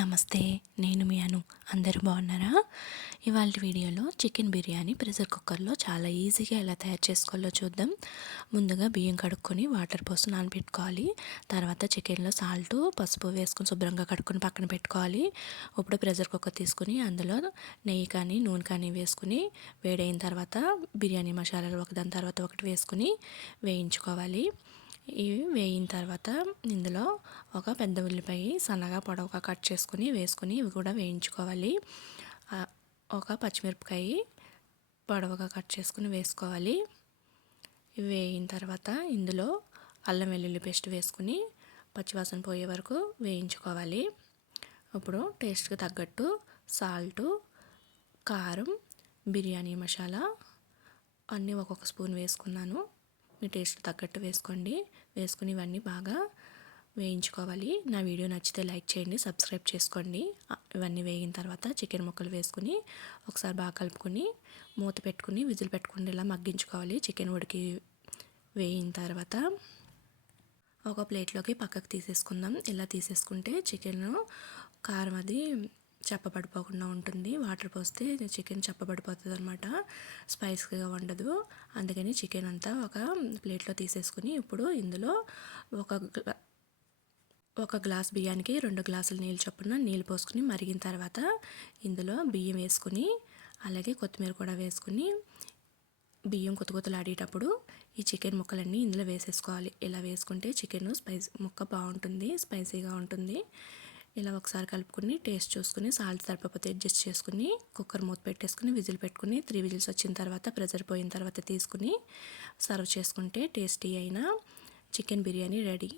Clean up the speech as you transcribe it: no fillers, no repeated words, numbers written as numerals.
నమస్తే. నేను మీ అను. అందరూ బాగున్నారా? ఇవాళ వీడియోలో చికెన్ బిర్యానీ ప్రెషర్ కుక్కర్లో చాలా ఈజీగా ఎలా తయారు చేసుకోవాలో చూద్దాం. ముందుగా బియ్యం కడుక్కొని వాటర్ పోసి నానబెట్టుకోవాలి. తర్వాత చికెన్లో సాల్ట్, పసుపు వేసుకొని శుభ్రంగా కడుక్కొని పక్కన పెట్టుకోవాలి. ఇప్పుడు ప్రెషర్ కుక్కర్ తీసుకుని అందులో నెయ్యి కానీ నూనె కానీ వేసుకుని వేడైన తర్వాత బిర్యానీ మసాలాలు ఒకదాని తర్వాత ఒకటి వేసుకుని వేయించుకోవాలి. ఇవి వేయిన తర్వాత ఇందులో ఒక పెద్ద ఉల్లిపాయ సన్నగా పొడవుగా కట్ చేసుకుని వేసుకుని ఇవి కూడా వేయించుకోవాలి. ఒక పచ్చిమిరపకాయ పొడవుగా కట్ చేసుకుని వేసుకోవాలి. ఇవి వేయిన తర్వాత ఇందులో అల్లం వెల్లుల్లి పేస్ట్ వేసుకుని పచ్చివాసన పోయే వరకు వేయించుకోవాలి. ఇప్పుడు టేస్ట్కి తగ్గట్టు సాల్టు, కారం, బిర్యానీ మసాలా అన్నీ ఒక్కొక్క స్పూన్ వేసుకున్నాను. మీ టేస్ట్ తగ్గట్టు వేసుకోండి. వేసుకుని ఇవన్నీ బాగా వేయించుకోవాలి. నా వీడియో నచ్చితే లైక్ చేయండి, సబ్స్క్రైబ్ చేసుకోండి. ఇవన్నీ వేగిన తర్వాత చికెన్ ముక్కలు వేసుకుని ఒకసారి బాగా కలుపుకొని మూత పెట్టుకుని విజిల్ పెట్టుకుని ఇలా మగ్గించుకోవాలి. చికెన్ ఉడికి వేయిన తర్వాత ఒక ప్లేట్లోకి పక్కకు తీసేసుకుందాం. ఇలా తీసేసుకుంటే చికెన్ కారం అది చప్పబడిపోకుండా ఉంటుంది. వాటర్ పోస్తే చికెన్ చప్పబడిపోతుంది అనమాట, స్పైసీగా ఉండదు. అందుకని చికెన్ అంతా ఒక ప్లేట్లో తీసేసుకుని ఇప్పుడు ఇందులో ఒక గ్లాస్ బియ్యానికి 2 గ్లాసుల నీళ్ళు చొప్పున నీళ్ళు పోసుకుని మరిగిన తర్వాత ఇందులో బియ్యం వేసుకుని అలాగే కొత్తిమీర కూడా వేసుకుని బియ్యం కొత్తలాడేటప్పుడు ఈ చికెన్ ముక్కలన్నీ ఇందులో వేసేసుకోవాలి. ఇలా వేసుకుంటే చికెన్ ముక్క బాగుంటుంది, స్పైసీగా ఉంటుంది. ఇలా ఒకసారి కలుపుకొని టేస్ట్ చూసుకుని సాల్ట్ సరిపోతే అడ్జస్ట్ చేసుకుని కుక్కర్ మూత పెట్టేసుకుని విజిల్ పెట్టుకుని 3 విజిల్స్ వచ్చిన తర్వాత ప్రెషర్ పోయిన తర్వాత తీసుకుని సర్వ్ చేసుకుంటే టేస్టీ అయిన చికెన్ బిర్యానీ రెడీ.